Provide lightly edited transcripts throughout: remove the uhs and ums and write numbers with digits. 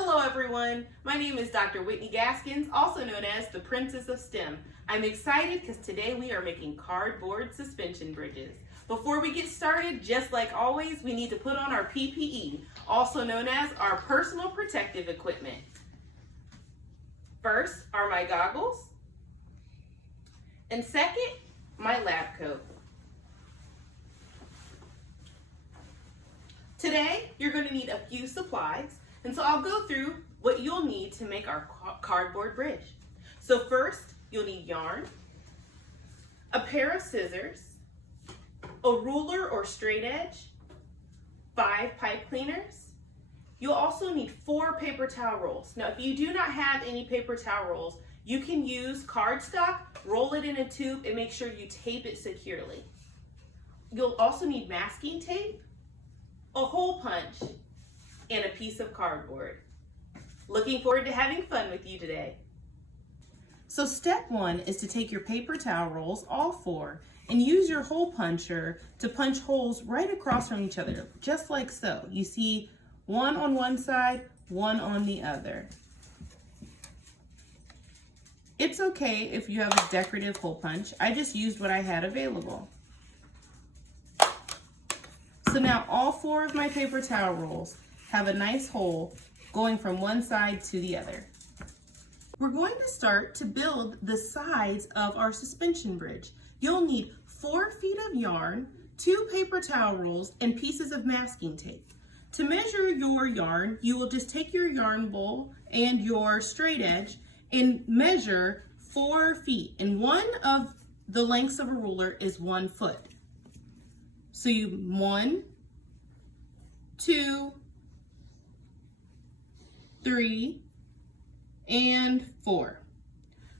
Hello everyone, my name is Dr. Whitney Gaskins, also known as the Princess of STEM. I'm excited because today we are making cardboard suspension bridges. Before we get started, just like always, we need to put on our PPE, also known as our personal protective equipment. First are my goggles, and second, my lab coat. Today, you're going to need a few supplies. And so I'll go through what you'll need to make our cardboard bridge. So first, you'll need yarn, a pair of scissors, a ruler or straight edge, 5 pipe cleaners. You'll also need 4 paper towel rolls. Now, if you do not have any paper towel rolls, you can use cardstock, roll it in a tube, and make sure you tape it securely. You'll also need masking tape, a hole punch, and a piece of cardboard. Looking forward to having fun with you today. So step 1 is to take your paper towel rolls, all 4, and use your hole puncher to punch holes right across from each other, just like so. You see one on one side, one on the other. It's okay if you have a decorative hole punch. I just used what I had available. So now all 4 of my paper towel rolls have a nice hole going from one side to the other. We're going to start to build the sides of our suspension bridge. You'll need 4 feet of yarn, 2 paper towel rolls, and pieces of masking tape. To measure your yarn, you will just take your yarn bowl and your straight edge and measure 4 feet. And one of the lengths of a ruler is 1 foot. So 1, 2, 3, and 4.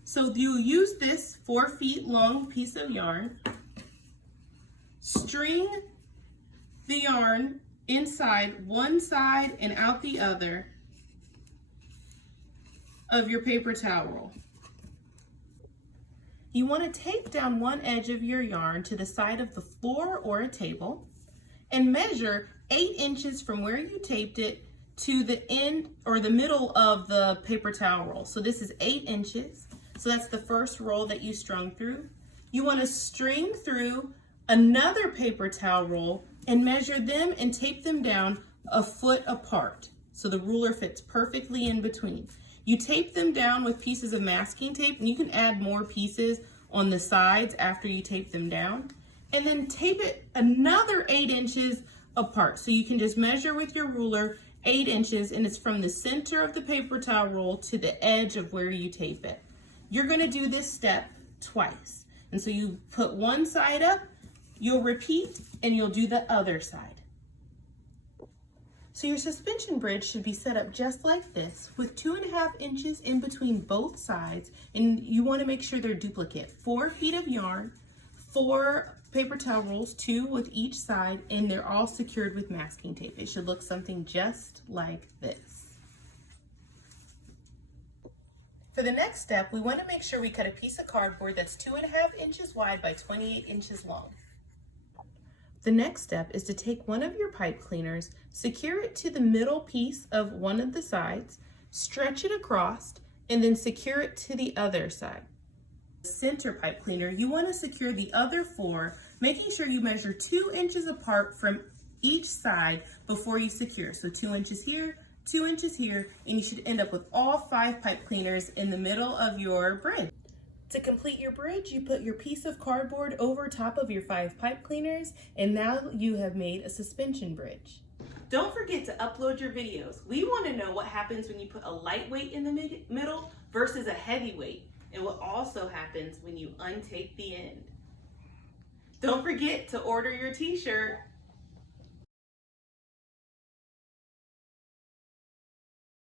So you'll use this 4 feet long piece of yarn, string the yarn inside one side and out the other of your paper towel roll. You want to tape down one edge of your yarn to the side of the floor or a table and measure 8 inches from where you taped it to the end or the middle of the paper towel roll. So this is 8 inches. So that's the first roll that you strung through. You want to string through another paper towel roll and measure them and tape them down a foot apart. So the ruler fits perfectly in between. You tape them down with pieces of masking tape, and you can add more pieces on the sides after you tape them down. And then tape it another 8 inches apart. So you can just measure with your ruler 8 inches, and it's from the center of the paper towel roll to the edge of where you tape it. You're going to do this step twice. And so you put one side up, you'll repeat, and you'll do the other side. So your suspension bridge should be set up just like this, with 2.5 inches in between both sides, and you want to make sure they're duplicate. 4 feet of yarn, 4 paper towel rolls, 2 with each side, and they're all secured with masking tape. It should look something just like this. For the next step, we want to make sure we cut a piece of cardboard that's 2.5 inches wide by 28 inches long. The next step is to take one of your pipe cleaners, secure it to the middle piece of one of the sides, stretch it across, and then secure it to the other side. Center pipe cleaner, you want to secure the other 4, making sure you measure 2 inches apart from each side before you secure. So 2 inches here, 2 inches here, and you should end up with all 5 pipe cleaners in the middle of your bridge. To complete your bridge, you put your piece of cardboard over top of your 5 pipe cleaners, and now you have made a suspension bridge. Don't forget to upload your videos. We want to know what happens when you put a lightweight in the middle versus a heavyweight, and what also happens when you untape the end. Don't forget to order your t-shirt.